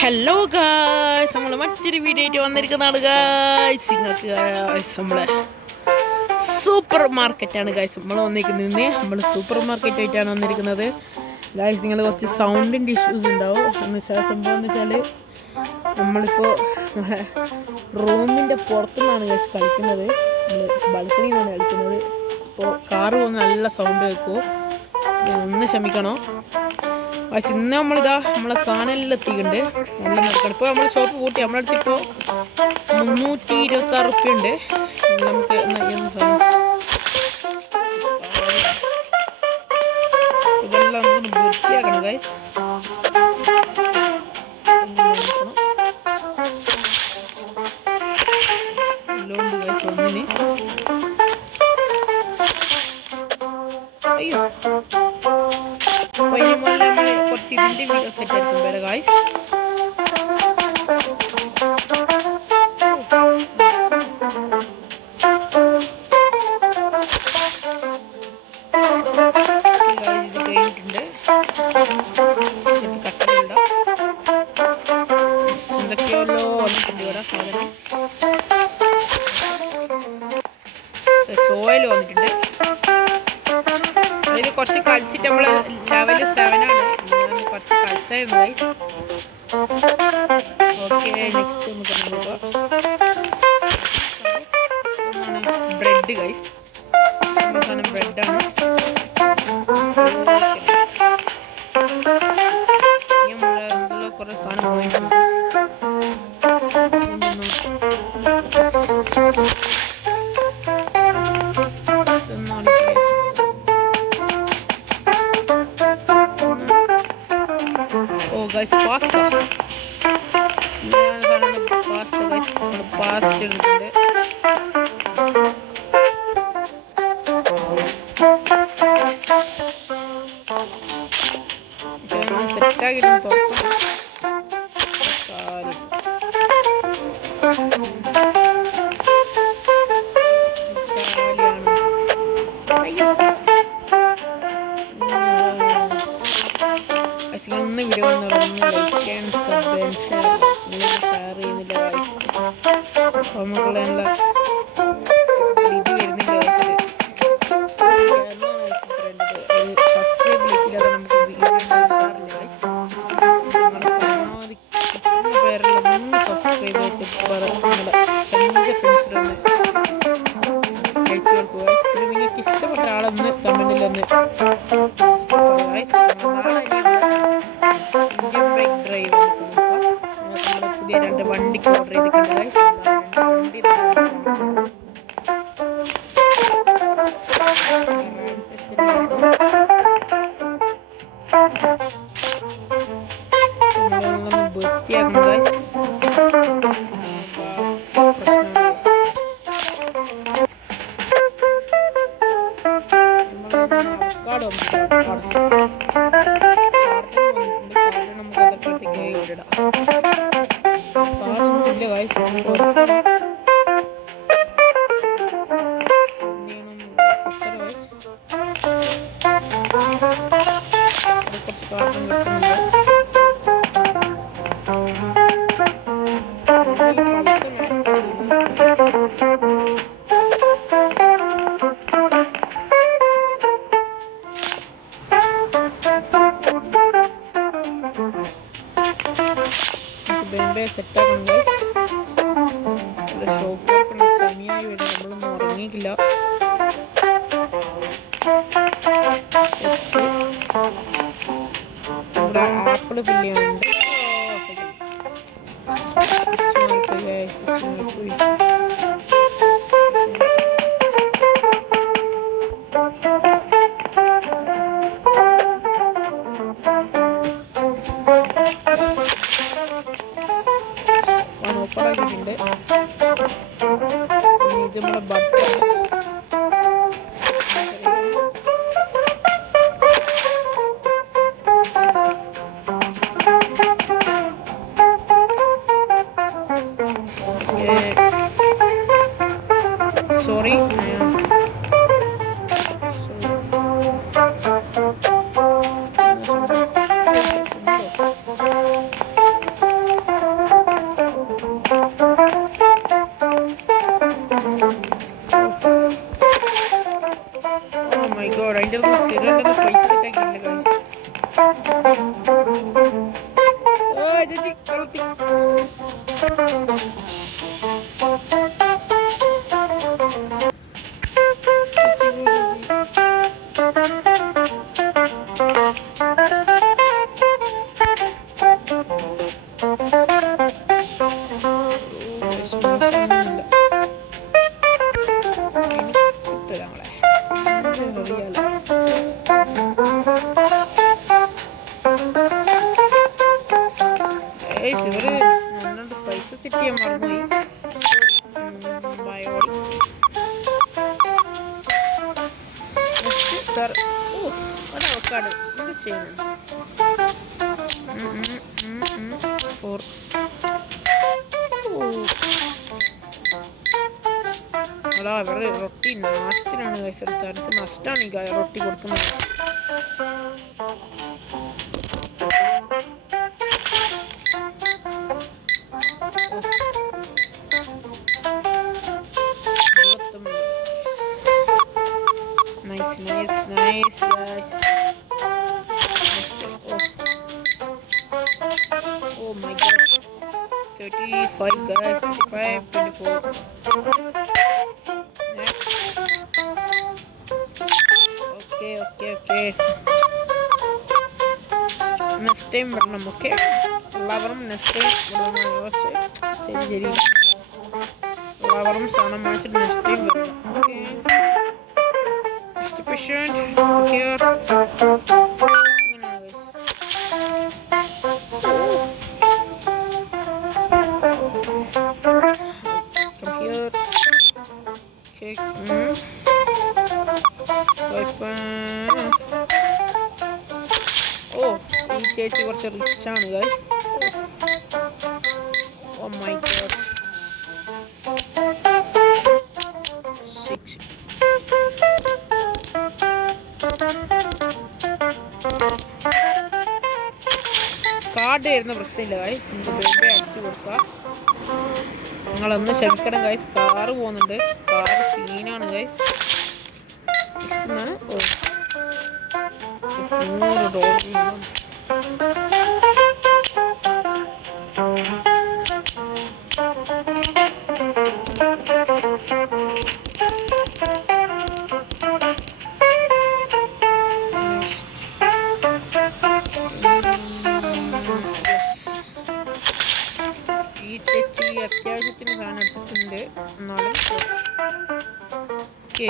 Hello guys, നമ്മൾ മറ്റൊരു video ആയിട്ട് വന്നിരിക്കുന്നതാണ് ഗായ്സ്. നിങ്ങൾക്ക് നമ്മളെ സൂപ്പർ മാർക്കറ്റാണ് ഗായ്സ് നമ്മൾ വന്നിരിക്കുന്നത്. നമ്മൾ സൂപ്പർ മാർക്കറ്റ് ആയിട്ടാണ് വന്നിരിക്കുന്നത് ഗായ്സ്. നിങ്ങൾ കുറച്ച് സൗണ്ടിൻ്റെ ഇഷ്യൂസ് ഉണ്ടാവും. എന്ന് വെച്ചാൽ സംഭവം എന്ന് വെച്ചാൽ നമ്മളിപ്പോൾ റൂമിൻ്റെ പുറത്തുനിന്നാണ് ഗായ്സ് കളിക്കുന്നത്. നമ്മൾ ബാൽക്കണിയിൽ നിന്നാണ് കളിക്കുന്നത്. ഇപ്പോൾ കാറ് പോകുന്ന നല്ല സൗണ്ട് കേൾക്കുമോ, ഒന്ന് ക്ഷമിക്കണോ പക്ഷെ ഇന്ന് നമ്മളിതാ നമ്മളെ സാധനമെല്ലാം എത്തിയിട്ടുണ്ട്. നല്ല നടക്കണം. ഇപ്പോൾ നമ്മൾ ഷോപ്പ് കൂട്ടി നമ്മളെ അടുത്ത് ഇപ്പോൾ 326 റുപ്യ ഉണ്ട്. നമുക്ക് ഇതെല്ലാം നമുക്കൊന്ന് വൃത്തിയാക്കണം ഗൈസ്. ലോണ്ട് ഗൈസ് ഒന്നിന് അയ്യോ കുറച്ച് ഇതിൻ്റെ വീഡിയോ സെറ്റ് ആയിരിക്കും വരെ ഗായ്സ്. ഇത് കഴിഞ്ഞിട്ടുണ്ട്. കട്ടലുണ്ട എന്തൊക്കെയല്ലോ വന്നിട്ടുണ്ട് ഇവിടെ. സാധനം സോയിൽ വന്നിട്ടുണ്ട്. അതിൽ കുറച്ച് കളിച്ചിട്ട് നമ്മൾ ലെവൽ 7 ആണ്. കുറച്ച് കളിച്ചായിരുന്നു ഗൈസ്. ഓക്കെ, നെക്സ്റ്റ് നമുക്ക് നോക്കാം. ബ്രെഡ് ഗൈസ്, സാധനം ബ്രെഡാണ്. നമ്മൾ കുറേ സാധനം വാങ്ങിക്കുന്നു. guys, pasta. Pasta guys, pasta എടുത്തിട്ടുണ്ട്. സെറ്റ് ആക്കിയിട്ട് തുറക്കാം. ഒന്ന് video like and sub and share ചെയ്യുന്നില്ല ഗൈസ്. അപ്പോൾ നമുക്കുള്ള നല്ല ഇത് വരുന്നില്ല ഗൈസ്. സബ്സ്ക്രൈബ് ലൈക്കില്ലാതെ നമുക്ക് വീഡിയോ ഉണ്ടാകാറില്ല ഗൈസ്. പരമാവധി പേരെല്ലാം ഒന്ന് സബ്സ്ക്രൈബ് ആയിട്ട് നമ്മുടെ ചങ്ങ ഫ്രണ്ട്സിലൊന്ന് അയച്ചു കൊടുക്കുക ഗൈസ്. പിന്നെ നിങ്ങൾക്ക് ഇഷ്ടപ്പെട്ട ആളൊന്ന് കമൻറ്റിലൊന്ന് ഗൈസ്. പുതിയ 2 വണ്ടിക്ക് ഓർഡർ ചെയ്തിട്ടുണ്ട് ഗൈസ്. വൃത്തിയാക്കണം ഗൈസ്. സെറ്റാക്കണം ഗൈസ്. ഷോപ്പ് ഓപ്പൺ സമയമായി വരും. നമ്മളൊന്നും ഉറങ്ങിയിട്ടില്ല. ഇവിടെ ആപ്പിൾ ഫില്ല് ചെയ്യാനുണ്ട്. ഓപ്പണാക്കിയിട്ടുണ്ട്. ഇത് നമ്മുടെ ബട്ടർ Oh, jadi roti. ഇവര് നല്ലോണ്ട് പൈസ സെറ്റ് ചെയ്യാൻ മറന്നുപോയി. ബയോളി സാർ ഒരവക്കാട് എന്ത് ചെയ്യുന്നു? ഫോർ അടാ ഇവരുടെ റൊട്ടി നാശത്തിനാണ് കൈസ് എടുത്തത്. അടുത്ത് നഷ്ടമാണ് ഈ റൊട്ടി കൊടുക്കുന്നത്. Nice guys. Oh my god. 35 guys. 35, 24. Next. Okay. Next time വരണം. Okay. എല്ലാവരും next time വരണം. ശരി. എല്ലാവരും സാധനം വാങ്ങിച്ചിട്ട് next time വരണം. Okay. Patient here. Come here. Check. Oh, ഈ ചേച്ചി കുറച്ച് റിച്ച് ആണ് guys. Oh my god. 6. Card വരുന്ന പ്രശ്നമില്ല ഗൈസ്. നമുക്ക് ബേബേ അടിച്ചു കൊടുക്കാം. നിങ്ങളൊന്ന് ക്ഷമിക്കണം ഗൈസ്. കാറ് പോകുന്നുണ്ട്. കാറ് സീനാണ് ഗൈസ്. $100. ഈ തെച്ചി അത്യാവശ്യത്തിന് സാധനം എടുത്തിട്ടുണ്ട്. എന്നാലും ഓക്കെ.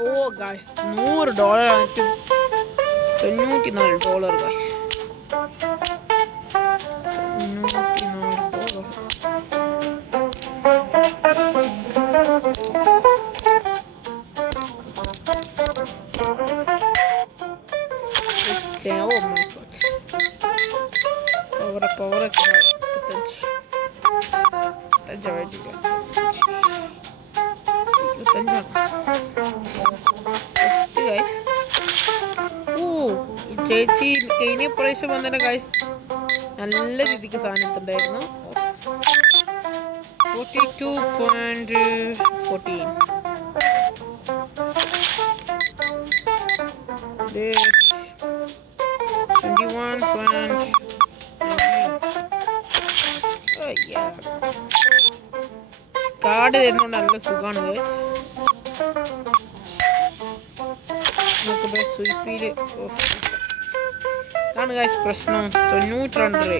ഓ ഗായ്സ് $100 ആയിട്ട് $94 guys. Oh my god. Power ചേച്ചി കഴിഞ്ഞ പ്രാവശ്യം വന്നിട്ട് ഗൈസ് നല്ല രീതിക്ക് സാധനം എടുത്തിട്ടുണ്ടായിരുന്നു. 42.14. This 21.19. Oh yeah. കാർഡ് തരുന്നോണ്ട് നല്ല സുഖമാണ് ഗൈസ്. നമുക്ക് സ്വീപ്പില് ആണ് ഗൈസ് പ്രശ്നം. 92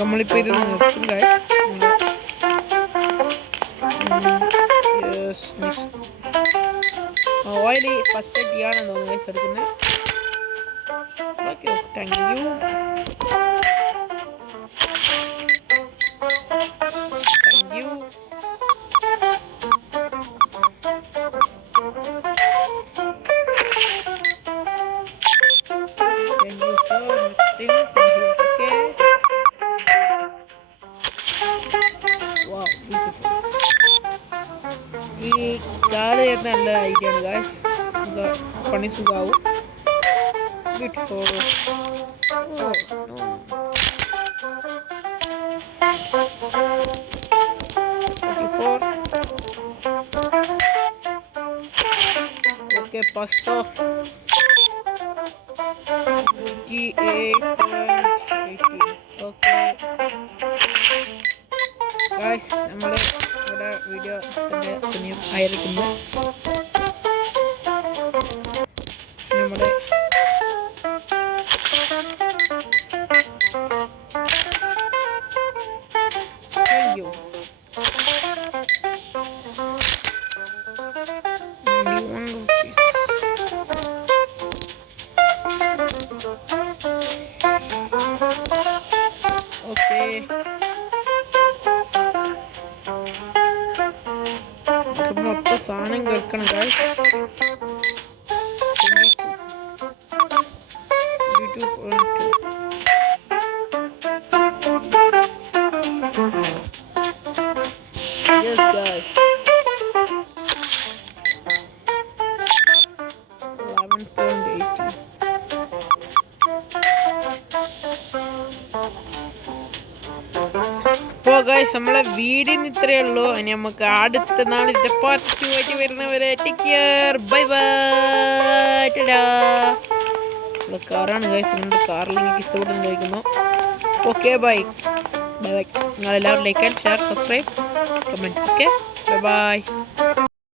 നമ്മളിപ്പോൾ ഇത് നിർത്തും ഗൈസ്. ഓയിൽ ഫസ്റ്റ് ചെയ്യാണെന്ന് തോന്നുന്നു ഗൈസ് എടുക്കുന്നത്. Okay thank you. ഈ കാട് ചേർന്ന നല്ല ഐഡിയ ആണ് ഗായ്സ്. നമുക്ക് പണി സുഖാവും. Beautiful. Okay pasta 58.18. Okay guys, നമ്മൾ ഇവിടെ വീഡിയോ സമയം ആയിരിക്കുന്നു. നമ്മുടെ താങ്ക് യു. ഓക്കെ മൊത്തം സാധനം കേൾക്കണം ഗായ്സ്. 22.2. Yes guys. 11.80. അപ്പോൾ ഗൈസ് നമ്മളെ വീഡിയോ ഇത്രയേ ഉള്ളൂ. ഇനി നമുക്ക് അടുത്ത നാളിൻ്റെ പാർട്ട് 2 ആയിട്ട് വരുന്നവരെ ടേക്ക് കെയർ. Bye bye. നമ്മുടെ കാറാണ് ഗൈസ്. നിങ്ങളുടെ കാറിൽ നിങ്ങൾക്ക് ഇഷ്ടപ്പെടുന്നുണ്ടായിരിക്കുന്നു. Okay bye bye bye. നിങ്ങളെല്ലാവരും like and share subscribe comment. Okay bye by.